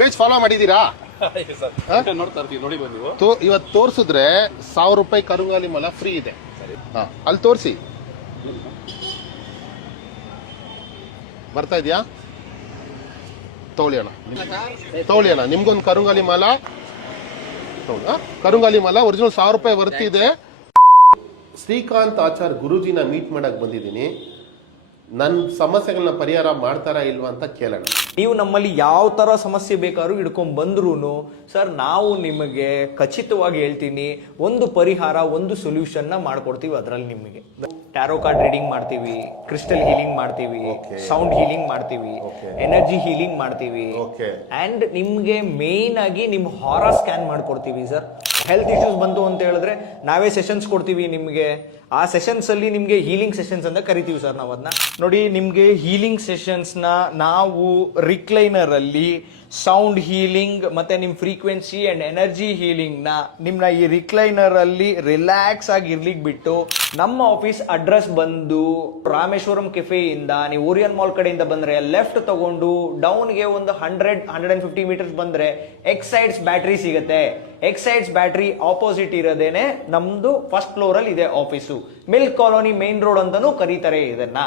Page follow ಮಾಡಿದೀರಾ? ನೋಡ್ತಾ ಇರ್ತೀವಿ, ನೋಡಿ ಬನ್ನಿ ನೀವು. ಇವತ್ತು ತೋರಿಸಿದ್ರೆ 1000 ರೂಪಾಯಿ ಕರುಂಗಾಲಿ ಮಲ ಫ್ರೀ ಇದೆ. ಅಲ್ಲಿ ತೋರಿಸಿ, ಬರ್ತಾ ಇದೆಯಾ? ತಗೊಳ್ಳಿ ಅಣ್ಣ, ನಿಮ್ಗೊಂದು ಕರುಂಗಾಲಿ ಮಾಲ ಒರಿಜಿನಲ್ 1000 ರೂಪಾಯಿ ಬರ್ತಿದೆ. ಶ್ರೀಕಾಂತ್ ಆಚಾರ್ ಗುರುಜಿನ ಮೀಟ್ ಮಾಡಕ್ ಬಂದಿದ್ದೀನಿ. ನನ್ನ ಸಮಸ್ಯೆಗಳನ್ನ ಪರಿಹಾರ ಮಾಡ್ತಾರಾ ಇಲ್ವಾ ಅಂತ ಕೇಳೋಣ. ನೀವು ನಮ್ಮಲ್ಲಿ ಯಾವ ತರ ಸಮಸ್ಯೆ ಬೇಕಾದ್ರೂ ಹಿಡ್ಕೊಂಡ್ ಬಂದ್ರು ಸರ್ ನಾವು ನಿಮಗೆ ಖಚಿತವಾಗಿ ಹೇಳ್ತೀನಿ, ಒಂದು ಪರಿಹಾರ, ಒಂದು ಸೊಲ್ಯೂಷನ್ ನ ಮಾಡ್ಕೊಡ್ತೀವಿ. ಅದರಲ್ಲಿ ನಿಮಗೆ ಟ್ಯಾರೋ ಕಾರ್ಡ್ ರೀಡಿಂಗ್ ಮಾಡ್ತೀವಿ, ಕ್ರಿಸ್ಟಲ್ ಹೀಲಿಂಗ್ ಮಾಡ್ತೀವಿ, ಸೌಂಡ್ ಹೀಲಿಂಗ್ ಮಾಡ್ತೀವಿ, ಎನರ್ಜಿ ಹೀಲಿಂಗ್ ಮಾಡ್ತೀವಿ, ಅಂಡ್ ನಿಮ್ಗೆ ಮೇನ್ ಆಗಿ ನಿಮ್ ಹಾರಾ ಸ್ಕ್ಯಾನ್ ಮಾಡ್ಕೊಡ್ತೀವಿ ಸರ್. ಹೆಲ್ತ್ ಇಶ್ಯೂಸ್ ಬಂತು ಅಂತ ಹೇಳಿದ್ರೆ ನಾವೇ ಸೆಷನ್ಸ್ ಕೊಡ್ತೀವಿ ನಿಮ್ಗೆ. ಆ ಸೆಷನ್ಸ್ ಅಲ್ಲಿ ನಿಮ್ಗೆ ಹೀಲಿಂಗ್ ಸೆಷನ್ಸ್ ಅಂತ ಕರಿತೀವಿ ಸರ್ ನಾವು ಅದನ್ನ. ನೋಡಿ, ನಿಮ್ಗೆ ಹೀಲಿಂಗ್ ಸೆಷನ್ಸ್ ನ ನಾವು ರಿಕ್ಲೈನರ್ ಅಲ್ಲಿ ಸೌಂಡ್ ಹೀಲಿಂಗ್ ಮತ್ತೆ ನಿಮ್ ಫ್ರೀಕ್ವೆನ್ಸಿ ಅಂಡ್ ಎನರ್ಜಿ ಹೀಲಿಂಗ್ ನ ನಿಮ್ನ ಈ ರಿಕ್ಲೈನರ್ ಅಲ್ಲಿ ರಿಲ್ಯಾಕ್ಸ್ ಆಗಿ ಇರ್ಲಿಕ್ಕೆ ಬಿಟ್ಟು, ನಮ್ಮ ಆಫೀಸ್ ಅಡ್ರೆಸ್ ಬಂದು ರಾಮೇಶ್ವರಂ ಕೆಫೆ ಇಂದ ನೀವು ಓರಿಯನ್ ಮಾಲ್ ಕಡೆಯಿಂದ ಬಂದ್ರೆ ಲೆಫ್ಟ್ ತಗೊಂಡು ಡೌನ್ ಗೆ ಒಂದು 100-150 ಮೀಟರ್ಸ್ ಬಂದ್ರೆ ಎಕ್ಸೈಡ್ಸ್ ಬ್ಯಾಟ್ರಿ ಸಿಗುತ್ತೆ. ಎಕ್ಸೈಡ್ಸ್ ಬ್ಯಾಟ್ರಿ ಆಪೋಸಿಟ್ ಇರೋದೇನೆ ನಮ್ದು ಫಸ್ಟ್ ಫ್ಲೋರ್ ಅಲ್ಲಿ ಇದೆ office. Milk colony main road ಅಂತಾನೂ ಕರೀತಾರೆ ಇದನ್ನ.